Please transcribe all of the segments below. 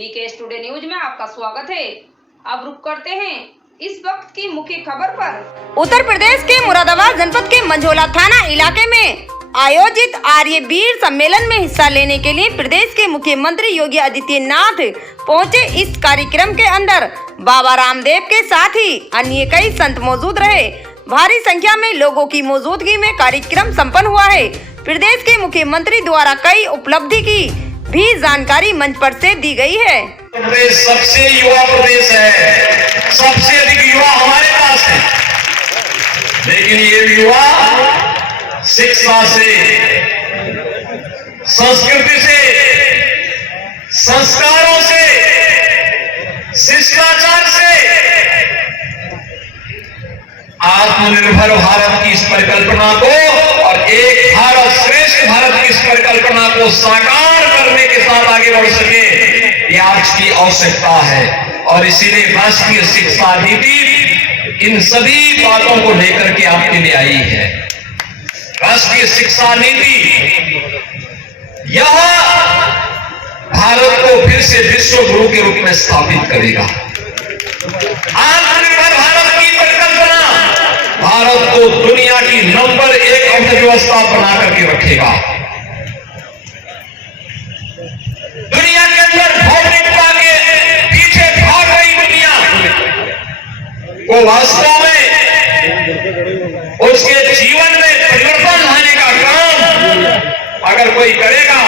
BK today news में आपका स्वागत है। अब रुक करते हैं इस वक्त की मुख्य खबर पर। उत्तर प्रदेश के मुरादाबाद जनपद के मंझोला थाना इलाके में आयोजित आर्य वीर सम्मेलन में हिस्सा लेने के लिए प्रदेश के मुख्यमंत्री योगी आदित्यनाथ पहुंचे। इस कार्यक्रम के अंदर बाबा रामदेव के साथ ही अन्य कई संत मौजूद रहे। भारी संख्या में लोगों की मौजूदगी में कार्यक्रम संपन्न हुआ है। प्रदेश के मुख्यमंत्री द्वारा कई उपलब्धि की भी जानकारी मंच पर से दी गई है। प्रदेश सबसे युवा प्रदेश है, सबसे अधिक युवा हमारे पास है, लेकिन ये युवा शिक्षा से, संस्कृति से, संस्कारों से, शिष्टाचार से आत्मनिर्भर भारत की इस परिकल्पना को और एक भारत श्रेष्ठ भारत की इस परिकल्पना को साकार करने के साथ आगे बढ़ सके, ये आज की आवश्यकता है। और इसीलिए राष्ट्रीय शिक्षा नीति इन सभी बातों को लेकर के आपके लिए आई है। राष्ट्रीय शिक्षा नीति यह भारत को फिर से विश्व गुरु के रूप में स्थापित करेगा। आत्मनिर्भर भारत की परिकल्पना भारत को दुनिया की नंबर 1 अर्थव्यवस्था बना करके रखेगा। दुनिया के अंदर भौतिकता के पीछे भाग रही दुनिया को वास्तव में उसके जीवन में परिवर्तन लाने का काम अगर कोई करेगा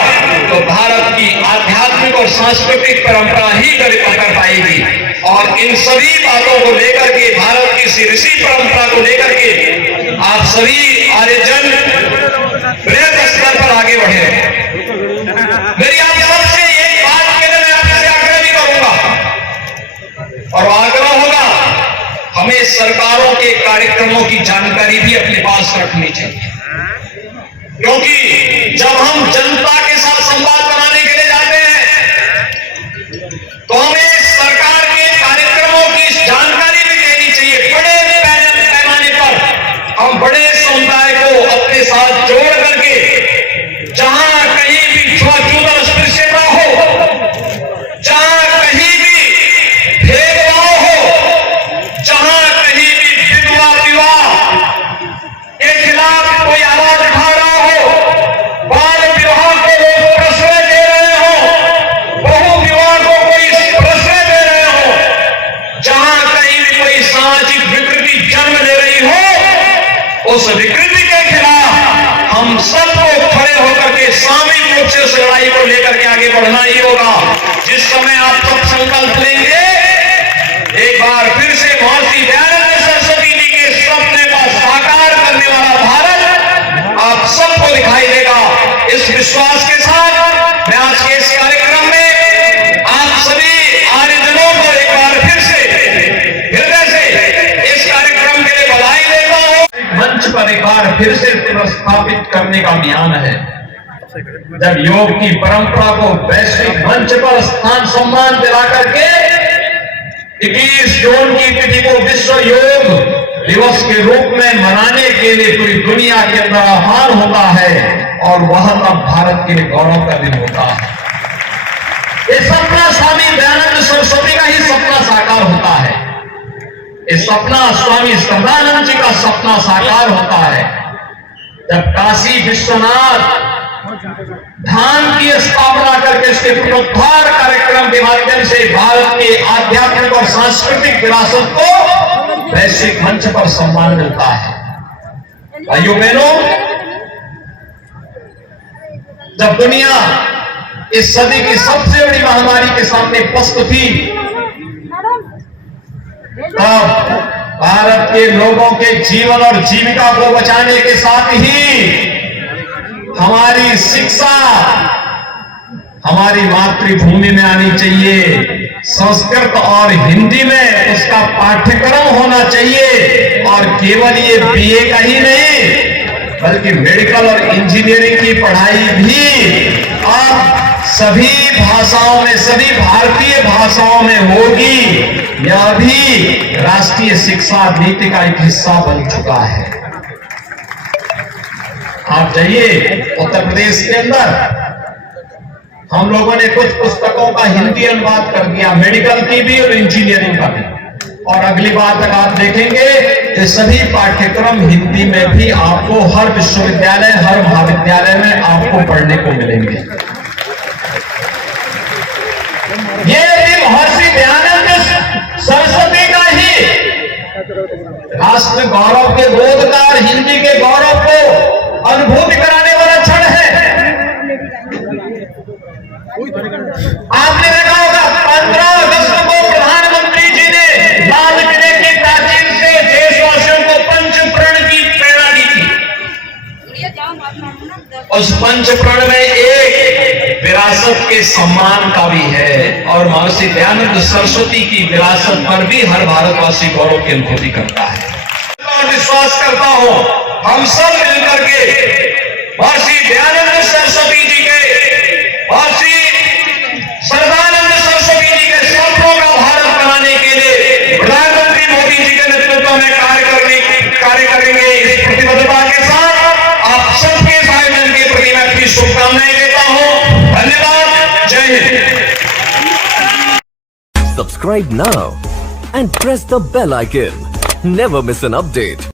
तो भारत की आध्यात्मिक और सांस्कृतिक परंपरा ही कर पाएगी। और इन सभी बातों को लेकर के, भारत की इस ऋषि परंपरा को लेकर के आप सभी आर्यजन बृहद स्तर पर आगे बढ़े। मेरी आप सबसे एक बात के लिए मैं आपसे आग्रह भी करूंगा और आग्रह होगा, हमें सरकारों के कार्यक्रमों की जानकारी भी अपने पास रखनी चाहिए, क्योंकि जब हम जनता के साथ संवाद बनाने के लिए जाते हैं तो हमें सरकार के कार्यक्रमों की जानकारी भी देनी चाहिए। बड़े पैमाने पर हम बड़े समुदाय को अपने साथ जोड़ करके, जहां कहीं भी छुआछूत अस्पृश्यता हो, जहां कहीं भी भेदभाव हो, जहां कहीं भी विधवा विवाह के खिलाफ कोई आवाज उठा रहा हो, बाल विवाह को लोग प्रश्रय दे रहे हो, बहु विवाह को कोई प्रश्रय दे रहे हो, जहां कहीं भी कोई सामाजिक विकृति जन्म ले रही हो, उस विकृति के खिलाफ हम सबको खड़े होकर के सामूहिक रूप से उस लड़ाई को लेकर के आगे बढ़ना ही होगा। जिस समय आप सब संकल्प लेंगे, एक बार फिर से महर्षि दयानंद सरस्वती जी के सपने का साकार करने वाला भारत आप सबको दिखाई देगा। इस विश्वास के साथ मैं आज के इस कार्यक्रम में आप सभी आर्यजनों को एक बार फिर से हृदय से इस कार्यक्रम के लिए बधाई देता हूं। मंच पर एक बार फिर से प्रस्थापित करने का अभियान है। जब योग की परंपरा को वैश्विक मंच पर स्थान सम्मान दिला करके 21 जून की तिथि को विश्व योग दिवस के रूप में मनाने के लिए पूरी दुनिया के अंदर आह्वान होता है, और वह तब भारत के लिए गौरव का दिन होता है। ये सपना स्वामी दयानंद सरस्वती का ही सपना साकार होता है। ये सपना स्वामी श्रद्धानंद जी का सपना साकार होता है। जब काशी विश्वनाथ धाम की स्थापना करके इसके पुनरुद्धार कार्यक्रम के माध्यम से भारत के आध्यात्मिक और सांस्कृतिक विरासत को वैश्विक मंच पर सम्मान मिलता है। भाइयों बहनों, जब दुनिया इस सदी की सबसे बड़ी महामारी के सामने पस्त थी, तब भारत के लोगों के जीवन और जीविका को बचाने के साथ ही हमारी शिक्षा हमारी मातृभूमि में आनी चाहिए। संस्कृत और हिंदी में उसका पाठ्यक्रम होना चाहिए, और केवल ये बीए का ही नहीं बल्कि मेडिकल और इंजीनियरिंग की पढ़ाई भी अब सभी भाषाओं में, सभी भारतीय भाषाओं में होगी। यह भी राष्ट्रीय शिक्षा नीति का एक हिस्सा बन चुका है। आप जाइए उत्तर प्रदेश के अंदर, हम लोगों ने कुछ पुस्तकों का हिंदी अनुवाद कर दिया, मेडिकल की भी और इंजीनियरिंग का भी। और अगली बार तक आप देखेंगे कि सभी पाठ्यक्रम हिंदी में भी आपको हर विश्वविद्यालय, हर महाविद्यालय में आपको पढ़ने को मिलेंगे। ये भी महर्षि दयानंद सरस्वती का ही राष्ट्र गौरव के बोधकार, हिंदी के गौरव को अनुभूति कराने वाला क्षण है। आपने देखा होगा 15 अगस्त को प्रधानमंत्री जी ने लाल किले की प्राचीर से देशवासियों को पंचप्रण की प्रेरणा दी थी। उस पंचप्रण में एक विरासत के सम्मान का भी है और महर्षि दयानंद सरस्वती की विरासत पर भी हर भारतवासी गौरव की अनुभूति करता है। और विश्वास करता हूं हम सब मिलकर के महर्षि दयानंद सरस्वती जी के, महर्षि सरदानंद सरस्वती जी के सपनों का भारत बनाने के लिए प्रधानमंत्री मोदी जी के नेतृत्व में कार्य करेंगे। इस प्रतिबद्धता के साथ आप सबके आयोजन के प्रति मैं अपनी शुभकामनाएं देता हूं। धन्यवाद। जय Hind. Subscribe now and press the bell icon. Never miss an update.